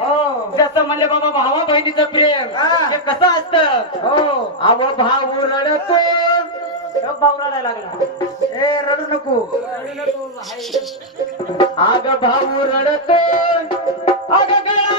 हो. जसं म्हणले बाबा भावा बहिणीचं प्रेम हा. हे कसं असतं. हो. अव भाऊ रडतो भाऊ रडायला लागला. ए रडू नको. आग भाऊ रडतो अग